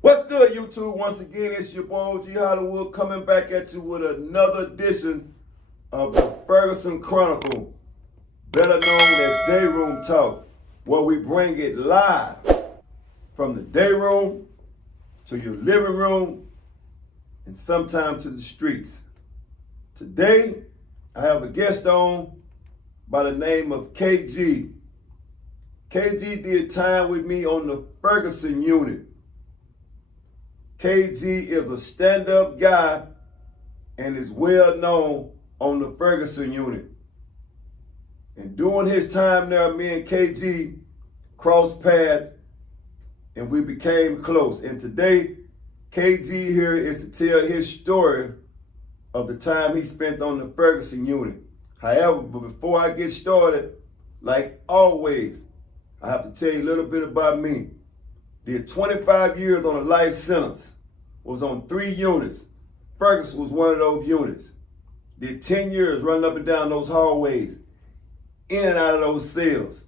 What's good, YouTube? Once again, it's your boy OG Hollywood coming back at you with another edition of the Ferguson Chronicle, better known as Dayroom Talk, where we bring it live from the dayroom to your living room and sometimes to the streets. Today, I have a guest on by the name of KG. KG did time with me on the Ferguson Unit. KG is a stand-up guy and is well known on the Ferguson Unit. And during his time there, me and KG crossed paths and we became close. And today, KG here is to tell his story of the time he spent on the Ferguson Unit. However, but before I get started, like always, I have to tell you a little bit about me. Did 25 years on a life sentence. Was on 3 units. Ferguson was one of those units. Did 10 years running up and down those hallways, in and out of those cells.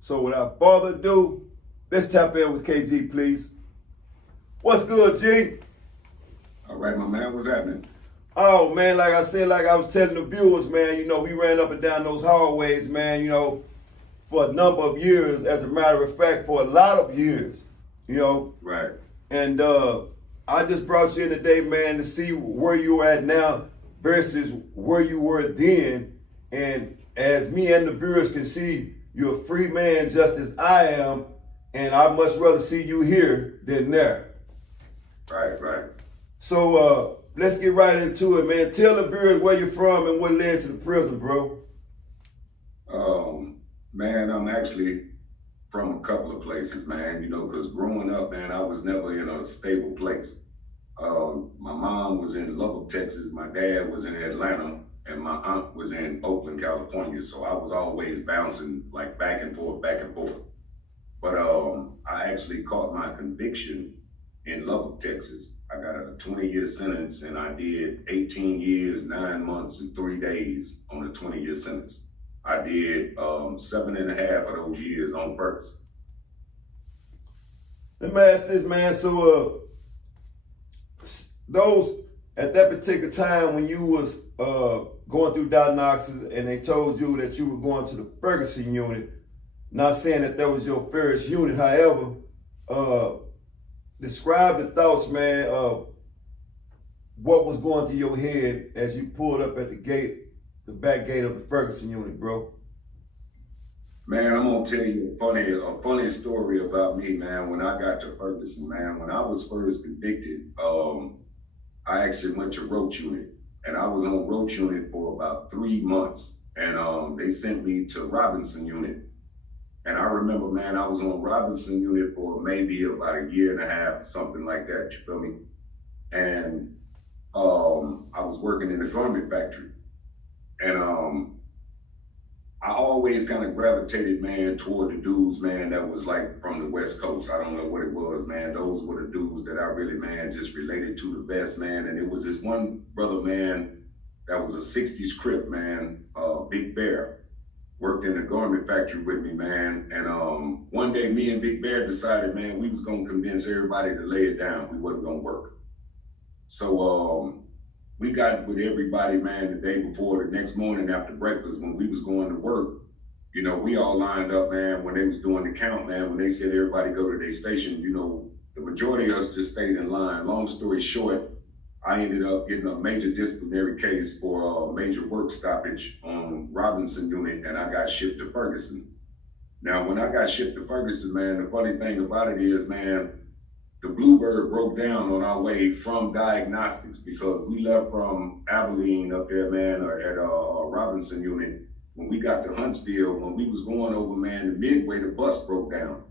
So without further ado, let's tap in with KG, please. What's good, G? All right, my man, what's happening? Oh, man, like I said, like I was telling the viewers, man, you know, we ran up and down those hallways, man, you know, for a number of years. As a matter of fact, for a lot of years, you know. Right. And I just brought you in today, man, to see where you're at now versus where you were then. And as me and the viewers can see, you're a free man just as I am, and I'd much rather see you here than there. Right. So let's get right into it, man. Tell the viewers where you're from and what led to the prison, bro. Man, I'm actually from a couple of places, man, you know, because growing up, man, I was never in a stable place. My mom was in Lubbock, Texas. My dad was in Atlanta, and my aunt was in Oakland, California. So I was always bouncing like back and forth. But I actually caught my conviction in Lubbock, Texas. I got a 20-year sentence, and I did 18 years, 9 months, and 3 days on a 20-year sentence. I did 7.5 of those years on Ferguson. Let me ask this, man. So those, at that particular time when you was going through diagnosis and they told you that you were going to the Ferguson Unit, not saying that was your first unit, however, describe the thoughts, man, of what was going through your head as you pulled up at the gate, the back gate of the Ferguson Unit, bro. Man, I'm gonna tell you a funny story about me, man. When I got to Ferguson, man, when I was first convicted, I actually went to Roach Unit, and I was on Roach Unit for about 3 months, and they sent me to Robinson Unit. And I remember, man, I was on Robinson Unit for maybe about 1.5 years, something like that, you feel me? And I was working in a garment factory. And I always kind of gravitated, man, toward the dudes, man, that was like from the West Coast. I don't know what it was, man. Those were the dudes that I really, man, just related to the best, man. And it was this one brother, man, that was a 60s Crip, man, Big Bear. Worked in the garment factory with me, man. And one day me and Big Bear decided, man, we was gonna convince everybody to lay it down. We wasn't gonna work. So we got with everybody, man, the day before, the next morning after breakfast, when we was going to work, you know, we all lined up, man, when they was doing the count, man, when they said everybody go to their station, you know, the majority of us just stayed in line. Long story short, I ended up getting a major disciplinary case for a major work stoppage on Robinson Unit, and I got shipped to Ferguson. Now, when I got shipped to Ferguson, man, the funny thing about it is, man, the Bluebird broke down on our way from diagnostics because we left from Abilene up there, man, or at Robinson Unit. When we got to Huntsville, when we was going over, man, the midway, the bus broke down.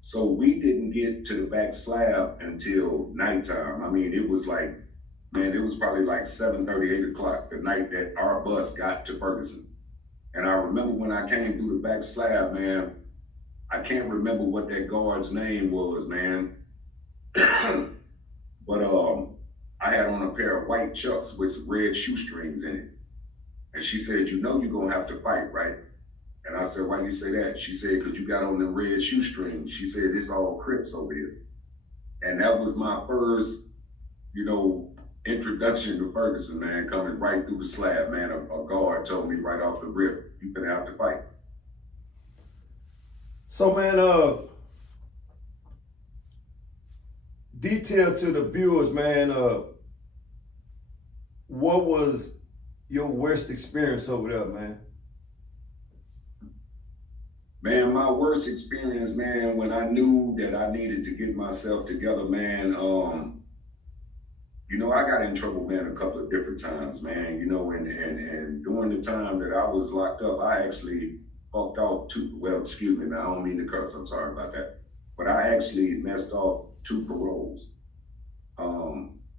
So we didn't get to the back slab until nighttime. I mean, it was like, man, it was probably like 7:30, 8 o'clock the night that our bus got to Ferguson. And I remember when I came through the back slab, man, I can't remember what that guard's name was, man. But I had on a pair of white Chucks with some red shoestrings in it. And she said, you know you're gonna have to fight, right? And I I said, why you say that? She said, because you got on them red shoestrings. She said, it's all Crips over here. And that was my first, introduction to Ferguson, man, coming right through the slab, man. A guard told me right off the rip, you're going to have to fight. So, man, detail to the viewers, man, what was your worst experience over there, man? Man, my worst experience, man, when I knew that I needed to get myself together, man, I got in trouble, man, a couple of different times, man, and during the time that I was locked up, I actually fucked off excuse me, man, I don't mean to curse, I'm sorry about that, but I actually messed off 2 paroles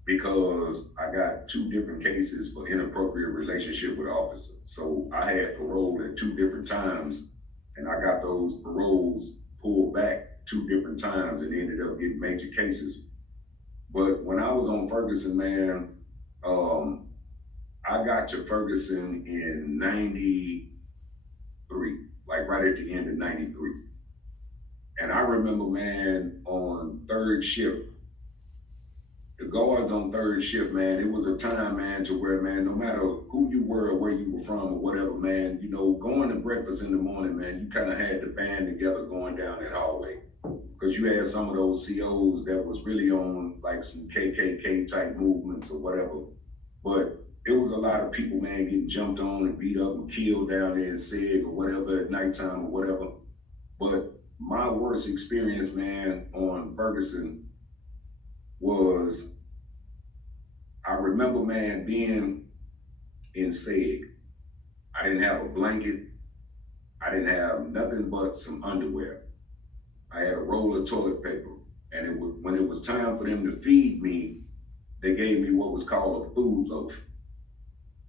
because I got 2 different cases for inappropriate relationship with officers. So I had parole at 2 different times, and I got those paroles pulled back 2 different times and ended up getting major cases. But when I was on Ferguson, man, I got to Ferguson in 93, like right at the end of 93. And I remember, man, on 3rd shift, the guards on 3rd shift, man, it was a time, man, to where, man, no matter who you were or where you were from or whatever, man, going to breakfast in the morning, man, you kind of had the band together going down that hallway. Because you had some of those COs that was really on like some KKK type movements or whatever. But it was a lot of people, man, getting jumped on and beat up and killed down there in SEG or whatever at nighttime or whatever. But my worst experience, man, on Ferguson was, I remember, man, being in SEG. I didn't have a blanket. I didn't have nothing but some underwear. I had a roll of toilet paper, and when it was time for them to feed me, they gave me what was called a food loaf.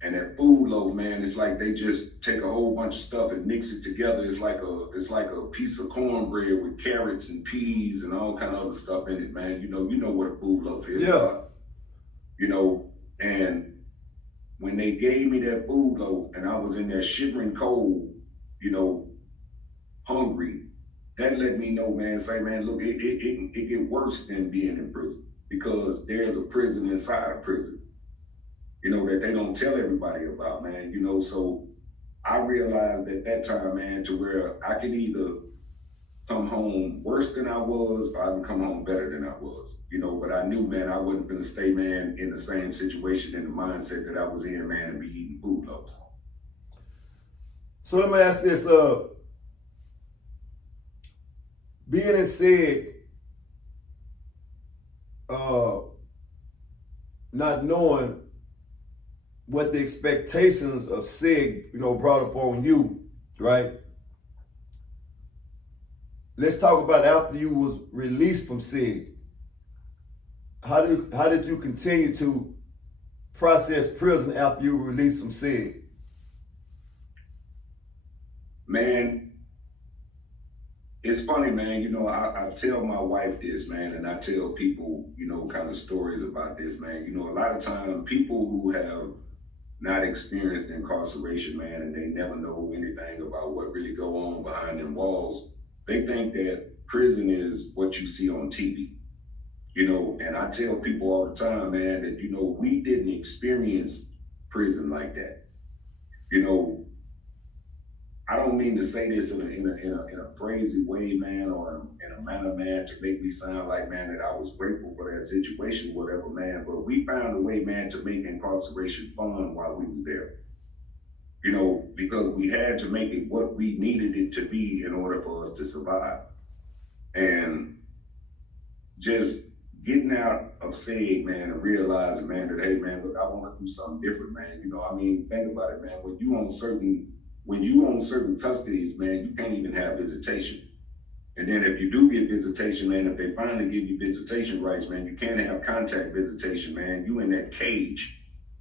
And that food loaf, man, it's like they just take a whole bunch of stuff and mix it together. It's like a piece of cornbread with carrots and peas and all kind of other stuff in it, man. You know what a food loaf is. Yeah. And when they gave me that food loaf and I was in there shivering cold, hungry, that let me know, man, say, man, look, it get worse than being in prison, because there's a prison inside a prison, that they don't tell everybody about, man, so I realized at that time, man, to where I can either come home worse than I was, or I can come home better than I was, but I knew, man, I wasn't gonna stay, man, in the same situation, in the mindset that I was in, man, and be eating food loaves. So let me ask this, being in SEG, not knowing what the expectations of SEG, brought upon you, right? Let's talk about after you was released from SEG. How did you continue to process prison after you were released from SEG? Man, it's funny, man, I tell my wife this, man, and I tell people, kind of stories about this, man. A lot of time people who have not experienced incarceration, man, and they never know anything about what really go on behind them walls, they think that prison is what you see on TV, and I tell people all the time, man, that, we didn't experience prison like that. I don't mean to say this in a crazy way, man, or in a manner, man, to make me sound like, man, that I was grateful for that situation, whatever, man. But we found a way, man, to make incarceration fun while we was there. Because we had to make it what we needed it to be in order for us to survive. And just getting out of SEG, man, and realizing, man, that, hey, man, look, I want to do something different, man. Think about it, man. When you on certain custodies, man, you can't even have visitation. And then if you do get visitation, man, if they finally give you visitation rights, man, you can't have contact visitation, man. You in that cage.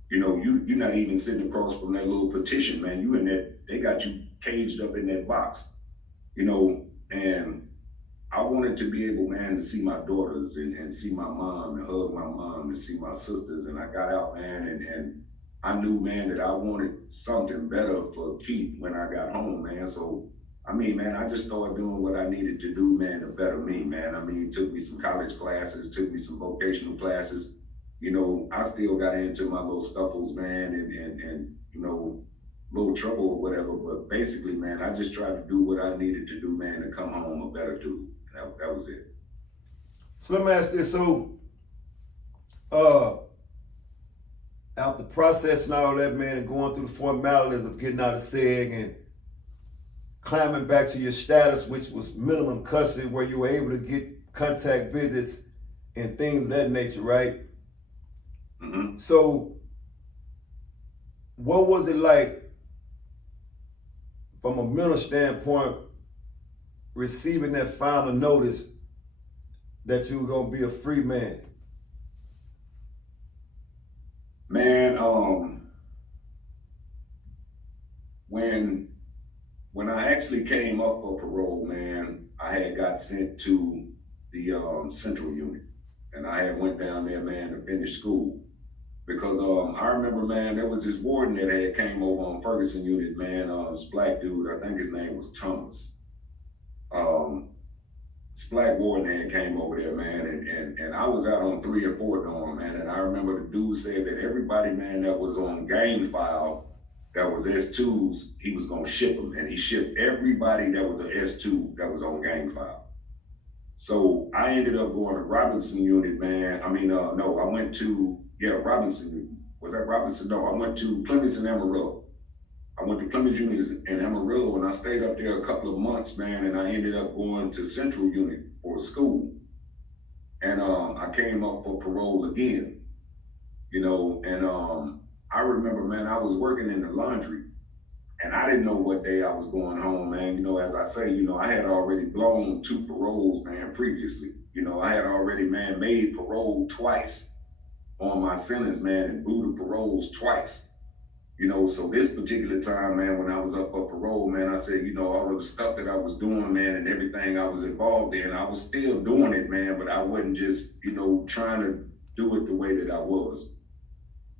You're not even sitting across from that little partition, man. You in that, they got you caged up in that box, and I wanted to be able, man, to see my daughters and see my mom and hug my mom and see my sisters. And I got out, man, and I knew, man, that I wanted something better for Keith when I got home, man. So I mean, man, I just started doing what I needed to do, man, to better me, man. I mean, it took me some college classes, took me some vocational classes. You know, I still got into my little scuffles, man, and you know, little trouble or whatever. But basically, man, I just tried to do what I needed to do, man, to come home a better dude. That was it. So let me ask this. So, uh, after processing all that, man, and going through the formalities of getting out of SEG and climbing back to your status, which was minimum custody, where you were able to get contact visits and things of that nature, right? Mm-hmm. So, what was it like from a mental standpoint, receiving that final notice that you were gonna be a free man? Man, when I actually came up for parole, man, I had got sent to the Central Unit, and I had went down there, man, to finish school. Because I remember, man, there was this warden that had came over on Ferguson Unit, man, this black dude, I think his name was Thomas. This black warden had came over there, man, and I was out on 3 or 4 dorm, man, and I remember the dude said that everybody, man, that was on gang file, that was S2s, he was gonna ship them, and he shipped everybody that was an S2 that was on gang file. So I ended up going to Robinson Unit, man. I mean, no, I went to, Robinson Unit. Was that Robinson? No, I went to Clemens and Amarillo. I went to Clemens Unit in Amarillo, and I stayed up there a couple of months, man, and I ended up going to Central Unit for school. And I came up for parole again, you know, and I remember, man, I was working in the laundry, and I didn't know what day I was going home, man. You know, as I say, you know, I had already blown 2 paroles, man, previously. You know, I had already, man, made parole twice on my sentence, man, and blew the paroles twice. You know, so this particular time, man, when I was up for parole, man, I said, you know, all of the stuff that I was doing, man, and everything I was involved in, I was still doing it, man, but I wasn't just, you know, trying to do it the way that I was.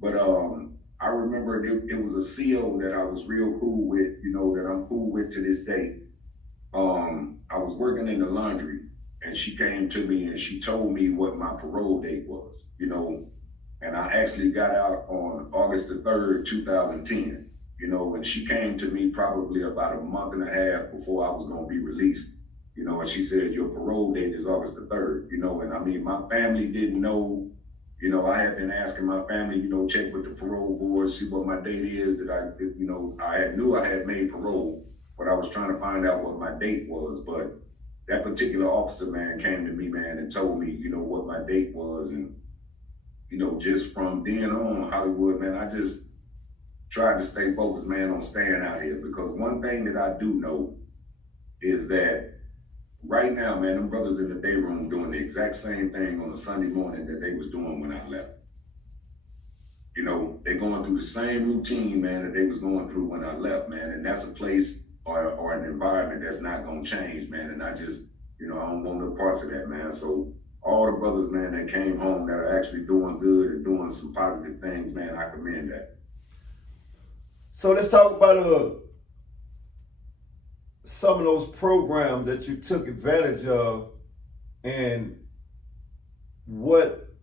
But I remember it was a CO that I was real cool with, you know, that I'm cool with to this day. I was working in the laundry, and she came to me and she told me what my parole date was, you know, and I actually got out on August the 3rd, 2010, you know, and she came to me probably about a month and a half before I was going to be released, you know, and she said, your parole date is August the 3rd, you know, and I mean, my family didn't know, you know, I had been asking my family, you know, check with the parole board, see what my date is, you know, I knew I had made parole, but I was trying to find out what my date was, but that particular officer, man, came to me, man, and told me, you know, what my date was, and you know, just from then on, Hollywood, man, I just tried to stay focused, man, on staying out here. Because one thing that I do know is that right now, man, them brothers in the Dayroom doing the exact same thing on a Sunday morning that they was doing when I left. You know, they going through the same routine, man, that they was going through when I left, man. And that's a place or an environment that's not going to change, man. And I just, you know, I don't want no parts of that, man. So all the brothers, man, that came home that are actually doing good and doing some positive things, man, I commend that. So let's talk about some of those programs that you took advantage of, and what,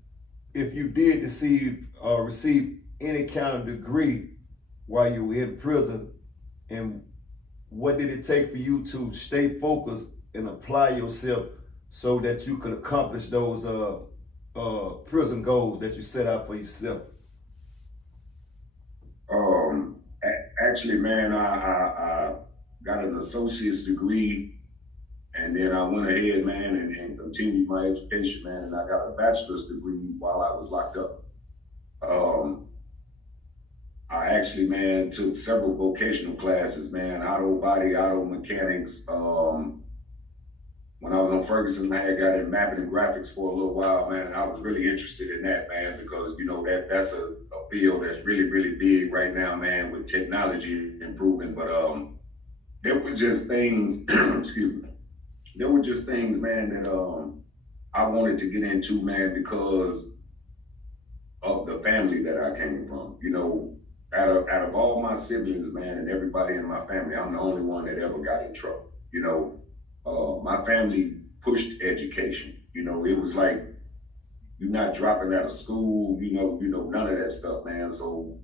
if you did receive any kind of degree while you were in prison, and what did it take for you to stay focused and apply yourself so that you could accomplish those prison goals that you set out for yourself? Actually, man, I got an associate's degree, and then I went ahead, man, and continued my education, man, and I got a bachelor's degree while I was locked up. I actually, man, took several vocational classes, man, auto body, auto mechanics. When I was on Ferguson, I had got in mapping and graphics for a little while, man, and I was really interested in that, man, because, you know, that's a field that's really, really big right now, man, with technology improving. But there were just things, excuse me, there were just things, man, that I wanted to get into, man, because of the family that I came from. You know, out of all my siblings, man, and everybody in my family, I'm the only one that ever got in trouble. You know, my family pushed education. You know, it was like you're not dropping out of school. None of that stuff, man. So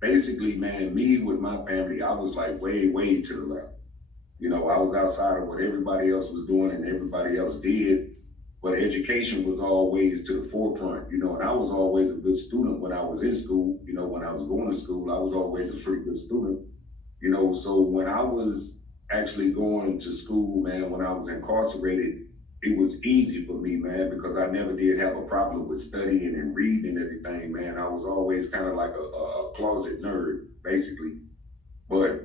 basically, man, me with my family, I was like way, way to the left. You know, I was outside of what everybody else was doing and everybody else did, but education was always to the forefront, and I was always a good student when I was in school. When I was going to school, I was always a pretty good student, so when I was actually going to school, man, when I was incarcerated, it was easy for me, man, because I never did have a problem with studying and reading and everything, man. I was always kind of like a closet nerd, basically. But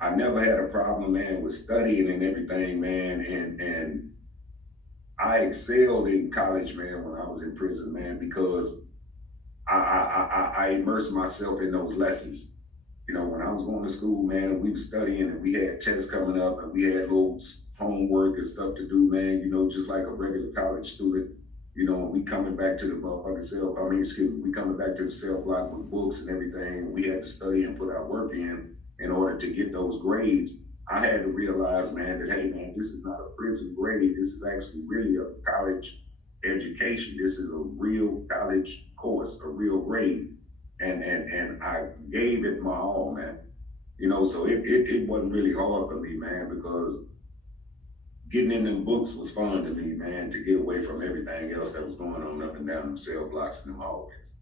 I never had a problem, man, with studying and everything, man. And I excelled in college, man, when I was in prison, man, because I immersed myself in those lessons. When I was going to school, man, we were studying and we had tests coming up and we had little homework and stuff to do, man, just like a regular college student. We coming back to the motherfucking cell, we coming back to the cell block with books and everything. We had to study and put our work in order to get those grades. I had to realize, man, that, hey, man, this is not a prison grade. This is actually really a college education. This is a real college course, a real grade. And I gave it my all, man. So it wasn't really hard for me, man, because getting in them books was fun to me, man, to get away from everything else that was going on up and down them cell blocks and them hallways.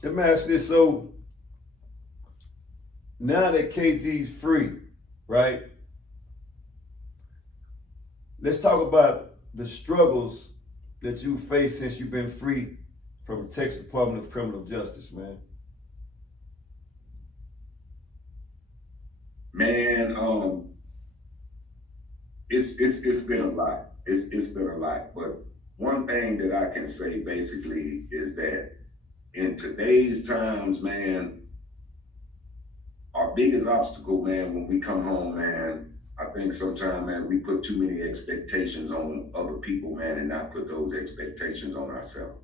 Let me ask this. So now that KG's free, right? Let's talk about the struggles that you faced since you've been free from the Texas Department of Criminal Justice, man. Man, it's been a lot. It's been a lot. But one thing that I can say basically is that in today's times, man, our biggest obstacle, man, when we come home, man, I think sometimes, man, we put too many expectations on other people, man, and not put those expectations on ourselves.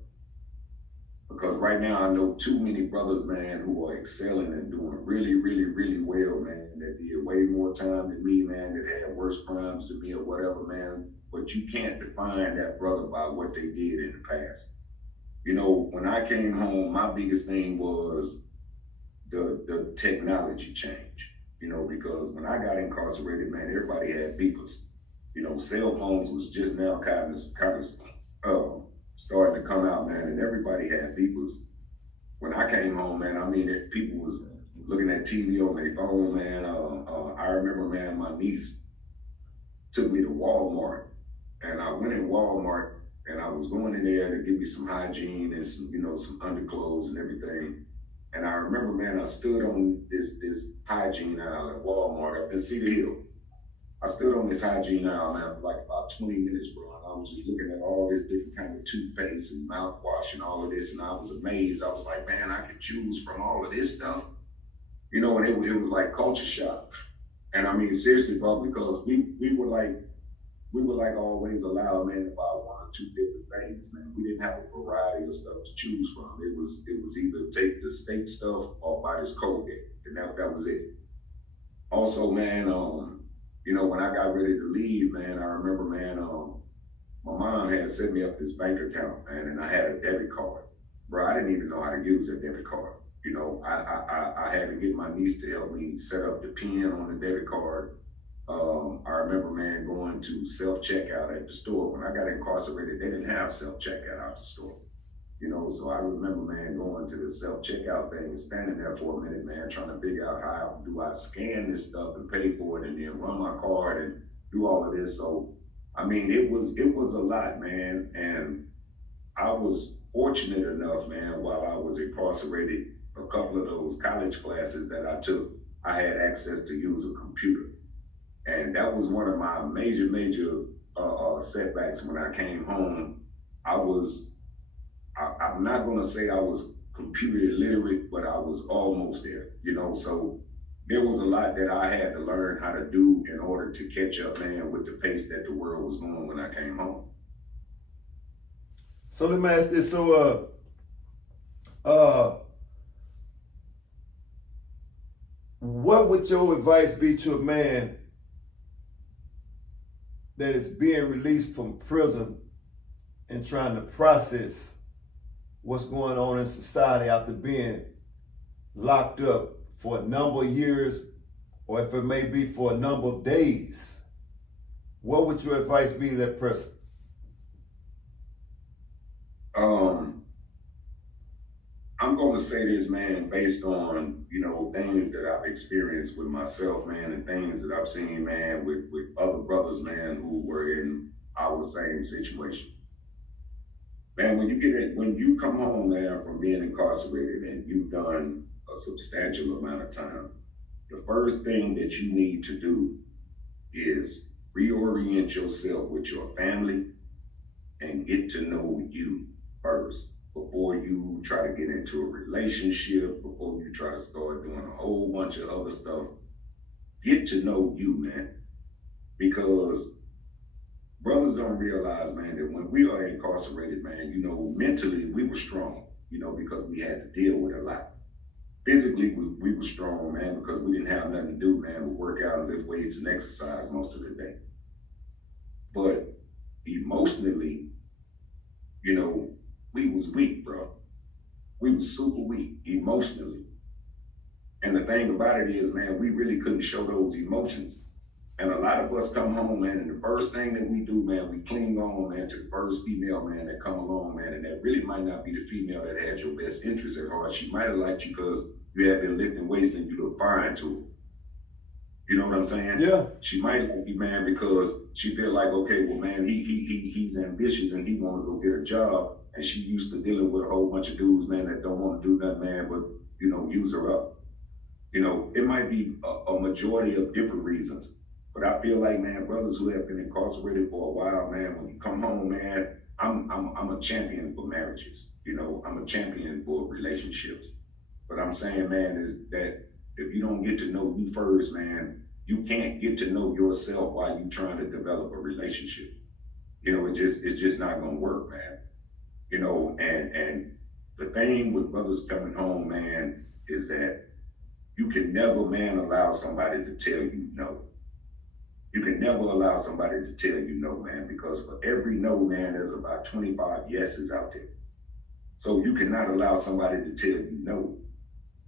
Because right now I know too many brothers, man, who are excelling and doing really, really, really well, man, that did way more time than me, man, that had worse crimes than me or whatever, man. But you can't define that brother by what they did in the past. When I came home, my biggest thing was the technology change. Because when I got incarcerated, man, everybody had beepers. Cell phones was just now kind of starting to come out, man, and everybody had beepers. When I came home, man, people was looking at TV on their phone, man. I remember, man, my niece took me to Walmart, and I went in Walmart, and I was going in there to give me some hygiene and some underclothes and everything. And I remember, man, I stood on this hygiene aisle at Walmart up in Cedar Hill. I stood on this hygiene aisle, man, for like about 20 minutes, bro. And I was just looking at all this different kind of toothpaste and mouthwash and all of this, and I was amazed. I was like, man, I could choose from all of this stuff. And it was like culture shock. And seriously, bro, because we were like always allowed, man, to buy one or two different things, man. We didn't have a variety of stuff to choose from. It was either take the state stuff or buy this Colgate, and that was it. Also, man, when I got ready to leave, man, I remember, man, my mom had set me up this bank account, man, and I had a debit card. Bro, I didn't even know how to use a debit card. I had to get my niece to help me set up the PIN on the debit card. I remember, man, going to self-checkout at the store. When I got incarcerated, they didn't have self-checkout out the store. So I remember, man, going to the self-checkout thing and standing there for a minute, man, trying to figure out how do I scan this stuff and pay for it and then run my card and do all of this. So, it was a lot, man. And I was fortunate enough, man, while I was incarcerated, a couple of those college classes that I took, I had access to use a computer. And that was one of my major setbacks when I came home. I'm not going to say I was computer illiterate, but I was almost there, So there was a lot that I had to learn how to do in order to catch up, man, with the pace that the world was going when I came home. So let me ask this. what would your advice be to a man that is being released from prison and trying to process what's going on in society after being locked up for a number of years, or if it may be for a number of days? What would your advice be to that person? I'm going to say this, man, based on, things that I've experienced with myself, man, and things that I've seen, man, with other brothers, man, who were in our same situation. Man, when you come home, man, from being incarcerated and you've done a substantial amount of time, the first thing that you need to do is reorient yourself with your family and get to know you first before you try to get into a relationship, before you try to start doing a whole bunch of other stuff. Get to know you, man, because brothers don't realize, man, that when we are incarcerated, man, mentally we were strong, because we had to deal with a lot. Physically, we were strong, man, because we didn't have nothing to do, man, but work out and lift weights and exercise most of the day. But emotionally, we was weak, bro. We was super weak emotionally. And the thing about it is, man, we really couldn't show those emotions. And a lot of us come home, man, and the first thing that we do, man, we cling on, man, to the first female, man, that come along, man, and that really might not be the female that had your best interest at heart. She might have liked you because you had been lifting weights and you look fine to her. You know what I'm saying? Yeah. She might like you, man, because she feel like, okay, well, man, he's ambitious and he want to go get a job, and she used to dealing with a whole bunch of dudes, man, that don't want to do nothing, man, but use her up. It might be a majority of different reasons. But I feel like, man, brothers who have been incarcerated for a while, man, when you come home, man, I'm a champion for marriages. I'm a champion for relationships. But I'm saying, man, is that if you don't get to know you first, man, you can't get to know yourself while you're trying to develop a relationship. It's just not gonna work, man. And the thing with brothers coming home, man, is that you can never, man, allow somebody to tell you no. You can never allow somebody to tell you no, man, because for every no, man, there's about 25 yeses out there. So you cannot allow somebody to tell you no.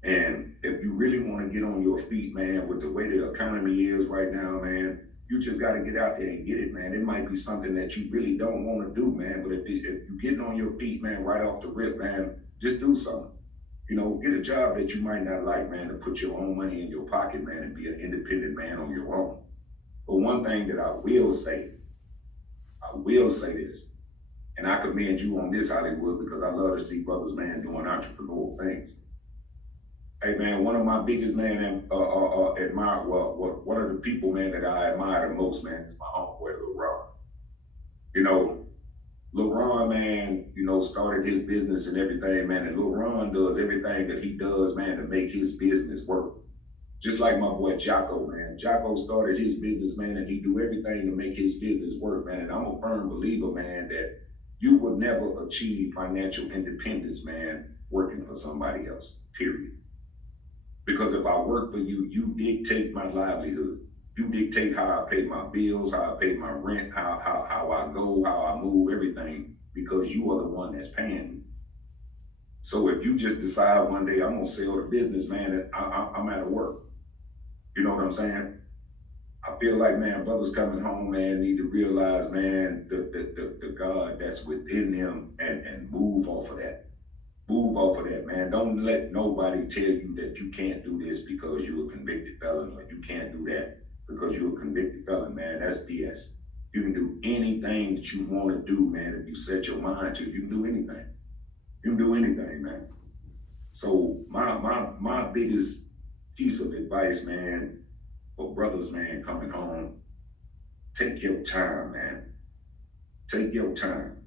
And if you really want to get on your feet, man, with the way the economy is right now, man, you just got to get out there and get it, man. It might be something that you really don't want to do, man, but if you're getting on your feet, man, right off the rip, man, just do something. Get a job that you might not like, man, to put your own money in your pocket, man, and be an independent man on your own. But one thing that I will say this, and I commend you on this, Hollywood, because I love to see brothers, man, doing entrepreneurial things. Hey, man, one of my biggest, man, admire, one of the people, man, that I admire the most, man, is my homeboy, LeRon. LeRon, man, started his business and everything, man, and LeRon does everything that he does, man, to make his business work. Just like my boy Jocko, man. Jocko started his business, man, and he do everything to make his business work, man. And I'm a firm believer, man, that you will never achieve financial independence, man, working for somebody else, period. Because if I work for you, you dictate my livelihood. You dictate how I pay my bills, how I pay my rent, how I go, how I move, everything, because you are the one that's paying me. So if you just decide one day I'm gonna sell the business, man, I'm out of work. You know what I'm saying? I feel like, man, brothers coming home, man, need to realize, man, the God that's within them and move off of that. Move off of that, man. Don't let nobody tell you that you can't do this because you're a convicted felon, or you can't do that because you're a convicted felon, man. That's BS. You can do anything that you want to do, man. If you set your mind to, you can do anything. You can do anything, man. So my biggest piece of advice, man, for brothers, man, coming home, take your time, man. Take your time.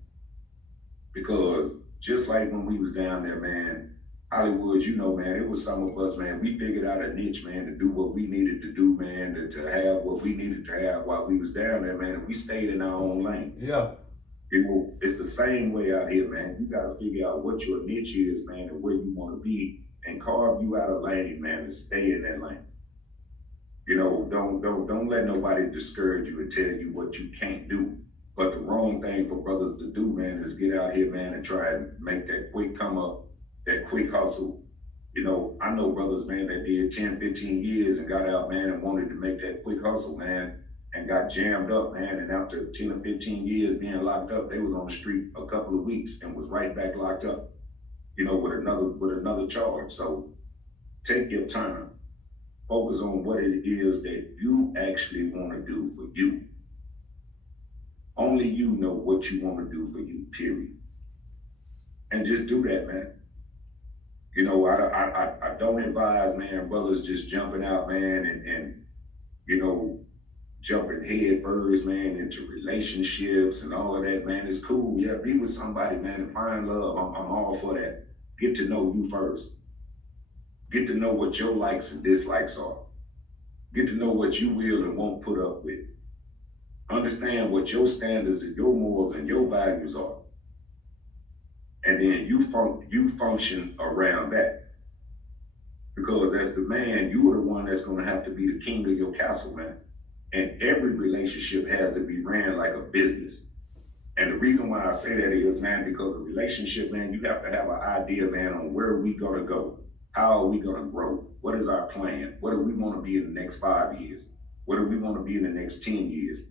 Because just like when we was down there, man, Hollywood, man, it was some of us, man, we figured out a niche, man, to do what we needed to do, man, to have what we needed to have while we was down there, man, and we stayed in our own lane. Yeah. It's the same way out here, man. You got to figure out what your niche is, man, and where you want to be, and carve you out a lane, man, and stay in that lane. discourage you and tell you what you can't do. But the wrong thing for brothers to do, man, is get out here, man, and try and make that quick come up, that quick hustle. You know, I know brothers, man, that did 10, 15 years and got out, man, and wanted to make that quick hustle, man, and got jammed up, man. And after 10 or 15 years being locked up, they was on the street a couple of weeks and was right back locked up, you know, with another charge. So take your time. Focus on what it is that you actually want to do for you. Only you know what you want to do for you, period. And just do that, man. You know, I don't advise, man, brothers just jumping out, man, and you know, jumping head first, man, into relationships and all of that, man. It's cool. Yeah, be with somebody, man, and find love. I'm all for that. Get to know you first. Get to know what your likes and dislikes are. Get to know what you will and won't put up with. Understand what your standards and your morals and your values are. And then you function around that. Because as the man, you are the one that's going to have to be the king of your castle, man. And every relationship has to be ran like a business. And the reason why I say that is, man, because a relationship, man, you have to have an idea, man, on where we going to go. How are we going to grow? What is our plan? What do we want to be in the next 5 years? What do we want to be in the next 10 years?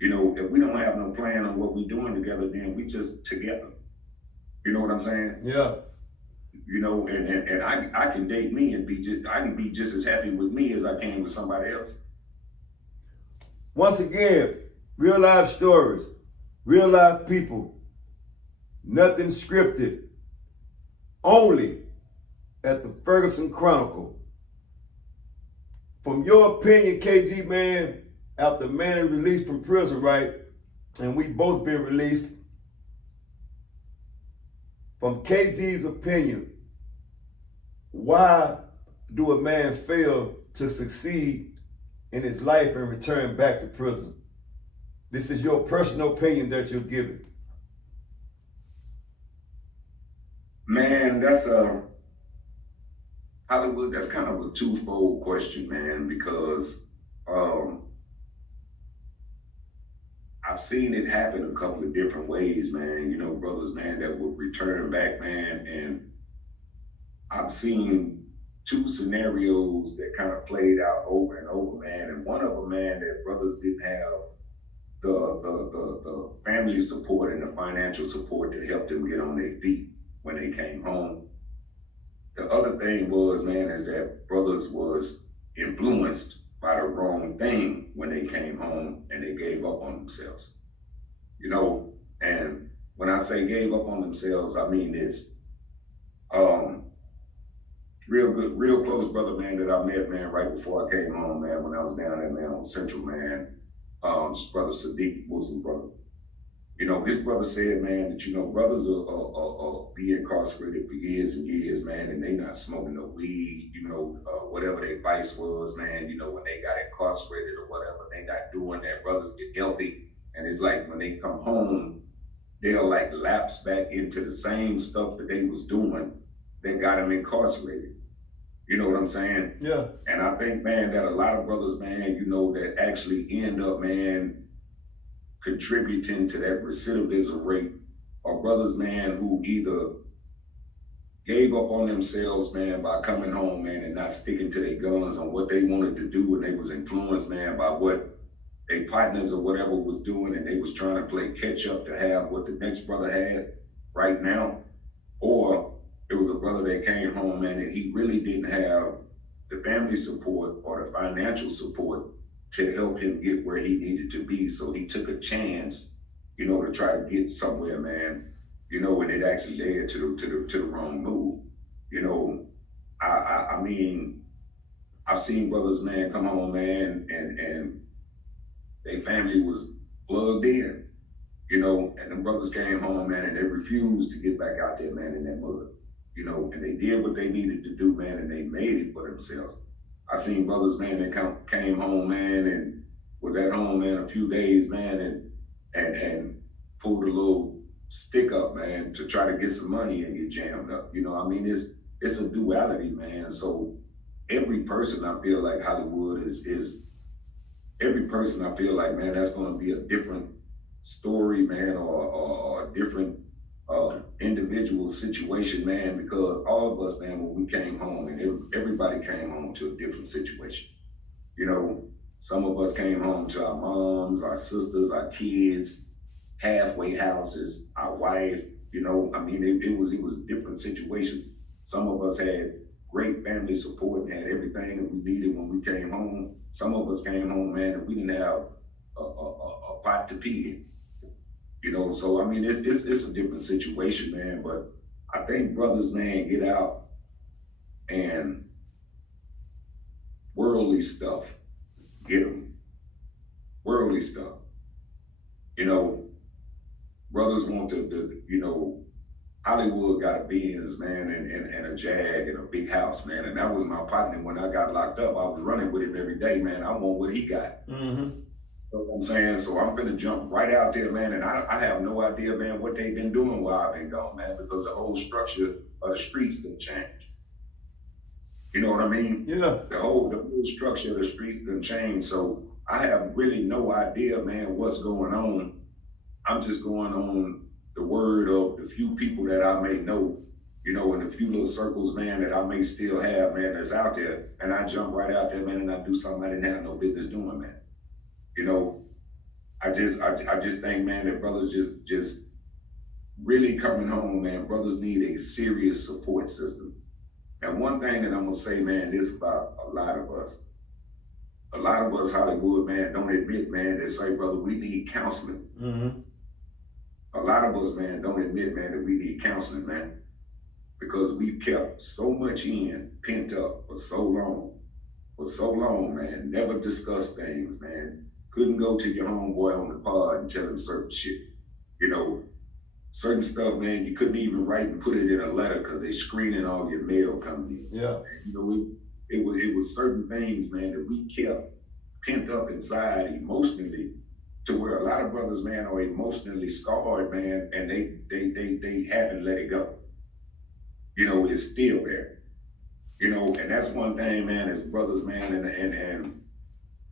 You know, if we don't have no plan on what we're doing together, then we just together. You know what I'm saying? Yeah. You know, and I can date me and I can be just as happy with me as I can with somebody else. Once again, real life stories, real life people, nothing scripted, only at the Ferguson Chronicle. From your opinion, KG, man, after man is released from prison, right, and we both been released, from KG's opinion, why do a man fail to succeed in his life and return back to prison? This is your personal opinion that you're giving. Man, that's Hollywood, that's kind of a twofold question, man, because I've seen it happen a couple of different ways, man. You know, brothers, man, that would return back, man, and I've seen two scenarios that kind of played out over and over, man. And one of them, man, that brothers didn't have the family support and the financial support to help them get on their feet when they came home. The other thing was, man, is that brothers was influenced by the wrong thing when they came home and they gave up on themselves. You know, and when I say gave up on themselves, I mean this. Real close brother, man, that I met, man, right before I came home, man, when I was down there, man, on Central, man, brother Sadiq, Muslim brother. You know, this brother said, man, that, you know, brothers will be incarcerated for years and years, man, and they not smoking no weed, you know, whatever their vice was, man, you know, when they got incarcerated or whatever, they not doing that. Brothers get healthy, and it's like when they come home, they'll like lapse back into the same stuff that they was doing that got them incarcerated. You know what I'm saying? Yeah. And I think, man, that a lot of brothers, man, you know, that actually end up, man, contributing to that recidivism rate are brothers, man, who either gave up on themselves, man, by coming home, man, and not sticking to their guns on what they wanted to do when they was influenced, man, by what their partners or whatever was doing, and they was trying to play catch up to have what the next brother had right now. Or it was a brother that came home, man, and he really didn't have the family support or the financial support to help him get where he needed to be. So he took a chance, you know, to try to get somewhere, man, you know, and it actually led to the wrong move. You know, I mean, I've seen brothers, man, come home, man, and their family was plugged in, you know, and the brothers came home, man, and they refused to get back out there, man, in that mud, you know, and they did what they needed to do, man, and they made it for themselves. I seen brothers, man, that came home, man, and was at home, man, a few days, man, and pulled a little stick up, man, to try to get some money and get jammed up. You know, I mean, it's a duality, man. So every person, I feel like Hollywood is every person, I feel like, man, that's going to be a different story, man, or a different individual situation, man, because all of us, man, when we came home, and everybody came home to a different situation. You know, some of us came home to our moms, our sisters, our kids, halfway houses, our wife. You know, I mean, it was different situations. Some of us had great family support and had everything that we needed when we came home. Some of us came home, man, and we didn't have a pot to pee in. You know, so I mean, it's a different situation, man. But I think brothers, man, get out and worldly stuff, get them. Worldly stuff. You know, brothers want you know, Hollywood got a Benz, man, and a Jag and a big house, man. And that was my partner when I got locked up. I was running with him every day, man. I want what he got. Mm-hmm. You know what I'm saying? So I'm gonna jump right out there, man. And I have no idea, man, what they've been doing while I've been gone, man, because the whole structure of the streets didn't change. You know what I mean? Yeah. The whole structure of the streets didn't change. So I have really no idea, man, what's going on. I'm just going on the word of the few people that I may know, you know, in the few little circles, man, that I may still have, man, that's out there. And I jump right out there, man, and I do something I didn't have no business doing, man. You know, I just think, man, that brothers just really coming home, man, brothers need a serious support system. And one thing that I'm gonna say, man, this about a lot of us. A lot of us, Hollywood, man, don't admit, man, they say, brother, we need counseling. Mm-hmm. A lot of us, man, don't admit, man, that we need counseling, man, because we've kept so much pent up for so long, man, never discussed things, man. Couldn't go to your homeboy on the pod and tell him certain shit. You know, certain stuff, man, you couldn't even write and put it in a letter because they screening all your mail coming in. Yeah. You know, it was certain things, man, that we kept pent up inside emotionally, to where a lot of brothers, man, are emotionally scarred, man, and they haven't let it go. You know, it's still there. You know, and that's one thing, man, as brothers, man, and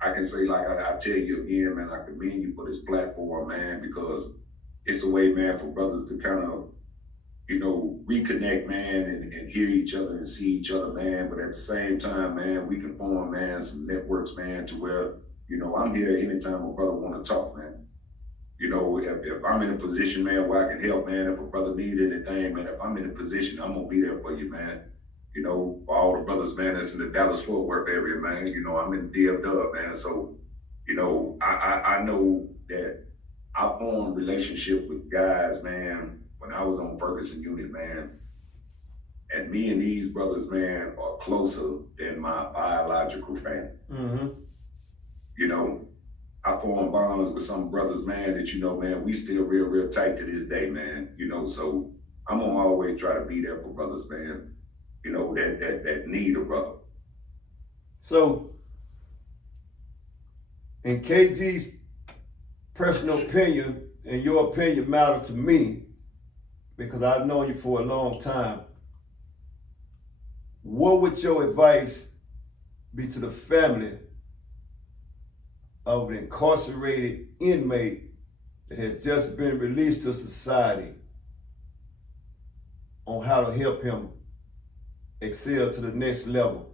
I can say, like I tell you again, man, I commend you for this platform, man, because it's a way, man, for brothers to kind of, you know, reconnect, man, and hear each other and see each other, man. But at the same time, man, we can form, man, some networks, man, to where, you know, I'm here anytime a brother want to talk, man. You know, if I'm in a position, man, where I can help, man, if a brother need anything, man, if I'm in a position, I'm gonna be there for you, man. You know, for all the brothers, man, that's in the Dallas-Fort Worth area, man. You know, I'm in DFW, man. So, you know, I know that I formed relationship with guys, man, when I was on Ferguson Unit, man. And me and these brothers, man, are closer than my biological family. Mm-hmm. You know, I formed bonds with some brothers, man, that, you know, man, we still real tight to this day, man. You know, so I'm gonna always try to be there for brothers, man, you know, that need a brother. So, in KG's personal opinion, and your opinion matter to me, because I've known you for a long time, what would your advice be to the family of an incarcerated inmate that has just been released to society on how to help him excel to the next level?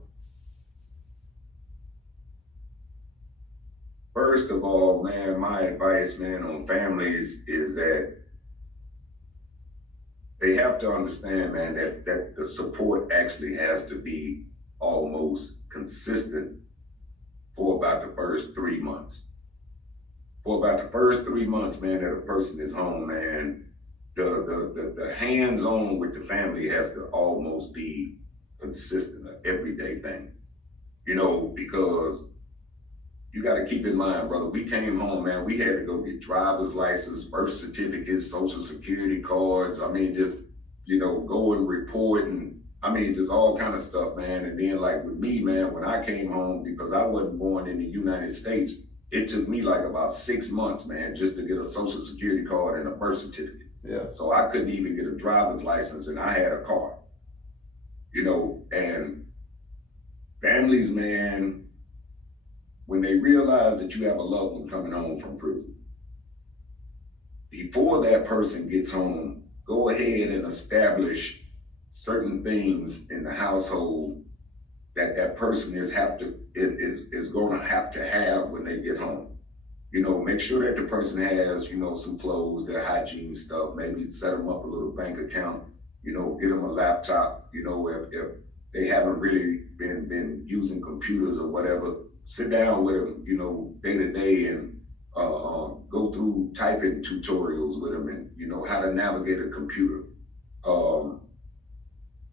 First of all, man, my advice, man, on families is that they have to understand, man, that the support actually has to be almost consistent for about the first 3 months. For about the first 3 months, man, that a person is home, man, the hands-on with the family has to almost be consistent, an everyday thing. You know, because you got to keep in mind, brother, we came home, man, we had to go get driver's license, birth certificates, social security cards. I mean, just, you know, go and report, and I mean, just all kind of stuff, man. And then, like with me, man, when I came home, because I wasn't born in the United States, it took me like about 6 months, man, just to get a social security card and a birth certificate. Yeah. So I couldn't even get a driver's license, and I had a car, you know. And families, man, when they realize that you have a loved one coming home from prison, before that person gets home, go ahead and establish certain things in the household that that person is going to have when they get home. You know, make sure that the person has, you know, some clothes, their hygiene stuff, maybe set them up a little bank account, you know, get them a laptop, you know, if they haven't really been using computers or whatever, sit down with them, you know, day to day and go through typing tutorials with them and, you know, how to navigate a computer, how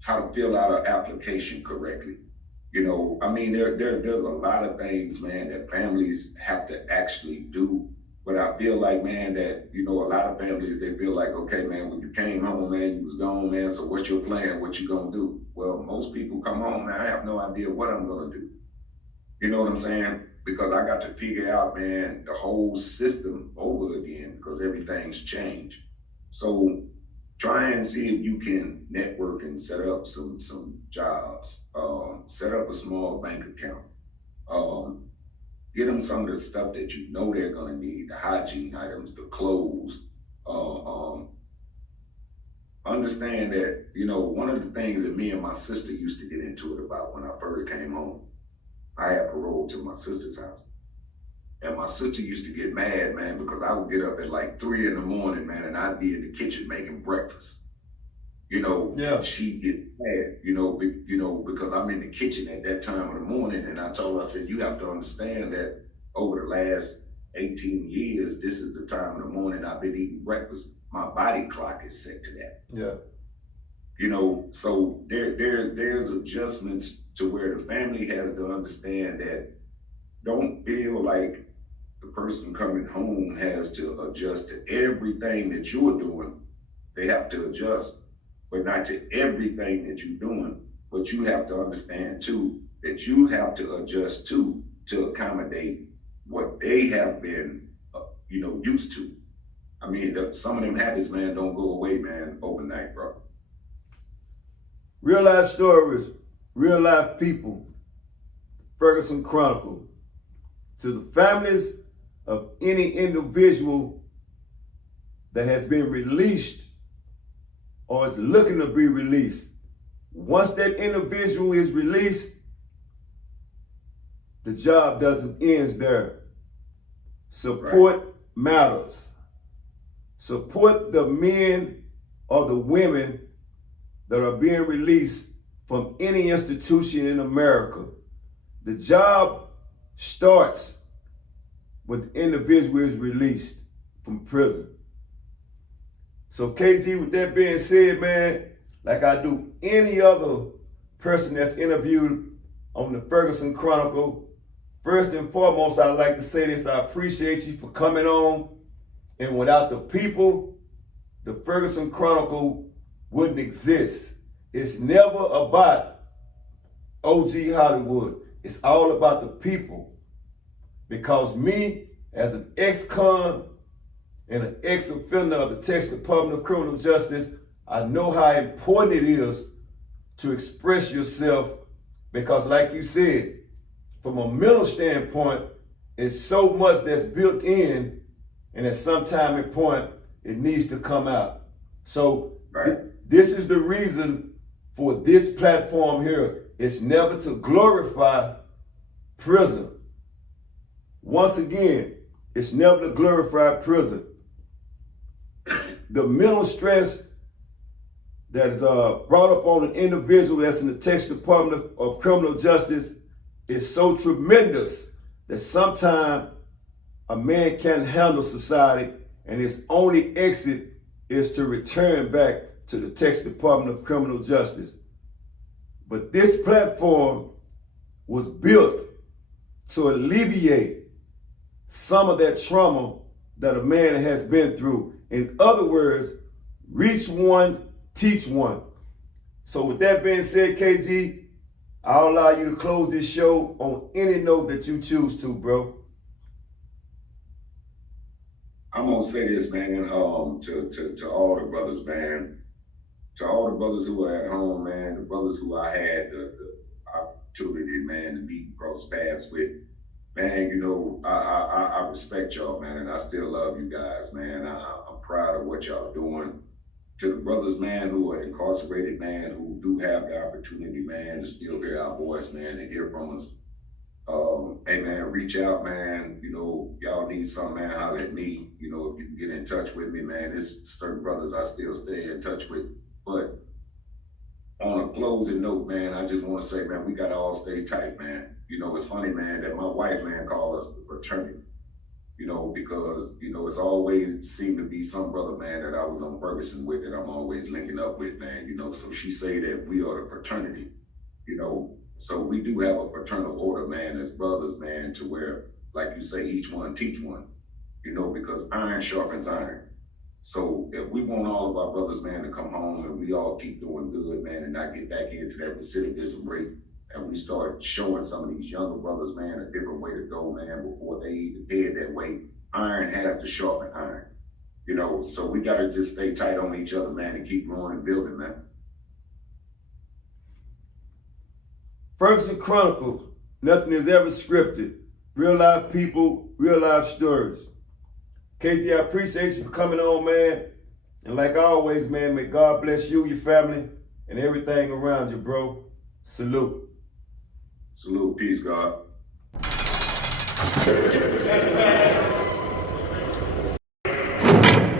to fill out an application correctly. You know, I mean, there's a lot of things, man, that families have to actually do. But I feel like, man, that, you know, a lot of families, they feel like, okay, man, when you came home, man, you was gone, man, so what's your plan? What you gonna do? Well, most people come home, man, I have no idea what I'm gonna do. You know what I'm saying? Because I got to figure out, man, the whole system over again because everything's changed. So try and see if you can network and set up some jobs, set up a small bank account, get them some of the stuff that you know they're gonna need, the hygiene items, the clothes. Understand that, you know, one of the things that me and my sister used to get into it about when I first came home, I had parole to my sister's house. And my sister used to get mad, man, because I would get up at like 3 in the morning, man, and I'd be in the kitchen making breakfast. You know, Yeah. she'd get mad, you know, because I'm in the kitchen at that time of the morning. And I told her, I said, you have to understand that over the last 18 years, this is the time of the morning I've been eating breakfast. My body clock is set to that. Yeah. You know, so there's adjustments to where the family has to understand that don't feel like the person coming home has to adjust to everything that you're doing. They have to adjust, but not to everything that you're doing. But you have to understand too, that you have to adjust to accommodate what they have been, you know, used to. I mean, some of them habits, man, don't go away, man, overnight, bro. Real life stories, real life people. Ferguson Chronicles. To the families of any individual that has been released or is looking to be released. Once that individual is released, the job doesn't end there. Support matters. Support the men or the women that are being released from any institution in America. The job starts when the individual is released from prison. So KG, with that being said, man, like I do any other person that's interviewed on the Ferguson Chronicle, first and foremost, I'd like to say this: I appreciate you for coming on. And without the people, the Ferguson Chronicle wouldn't exist. It's never about OG Hollywood. It's all about the people. Because me, as an ex-con and an ex-offender of the Texas Department of Criminal Justice, I know how important it is to express yourself, because like you said, from a mental standpoint, it's so much that's built in, and at some time and point, it needs to come out. So this is the reason for this platform here. It's never to glorify prison. Once again, it's never to glorify prison. The mental stress that is brought up on an individual that's in the Texas Department of Criminal Justice is so tremendous that sometimes a man can't handle society, and his only exit is to return back to the Texas Department of Criminal Justice. But this platform was built to alleviate some of that trauma that a man has been through. In other words, reach one, teach one. So with that being said, KG, I'll allow you to close this show on any note that you choose to, bro. I'm gonna say this, man, to all the brothers, man, to all the brothers who are at home, man, the brothers who I had the opportunity, man, to meet and cross paths with. man, you know, I respect y'all, man, and I still love you guys, man. I'm proud of what y'all doing. To the brothers, man, who are incarcerated, man, who do have the opportunity, man, to still hear our voice, man, and hear from us. Hey, man, reach out, man. You know, y'all need something, man, holler at me. You know, if you can get in touch with me, man, there's certain brothers I still stay in touch with. But on a closing note, man, I just want to say, man, we got to all stay tight, man. You know, it's funny, man, that my wife, man, call us the fraternity. You know, because, you know, it's always seemed to be some brother, man, that I was on Ferguson with that I'm always linking up with, man, you know. So she say that we are the fraternity, you know. So we do have a fraternal order, man, as brothers, man, to where, like you say, each one teach one, you know, because iron sharpens iron. So if we want all of our brothers, man, to come home and we all keep doing good, man, and not get back into that recidivism rate, and we start showing some of these younger brothers, man, a different way to go, man, before they even head that way, iron has to sharpen iron, you know. So we got to just stay tight on each other, man, and keep growing and building, man. Ferguson Chronicles, nothing is ever scripted. Real life people, real life stories. KG, I appreciate you for coming on, man. And like always, man, may God bless you, your family, and everything around you, bro. Salute. Salute, peace, God.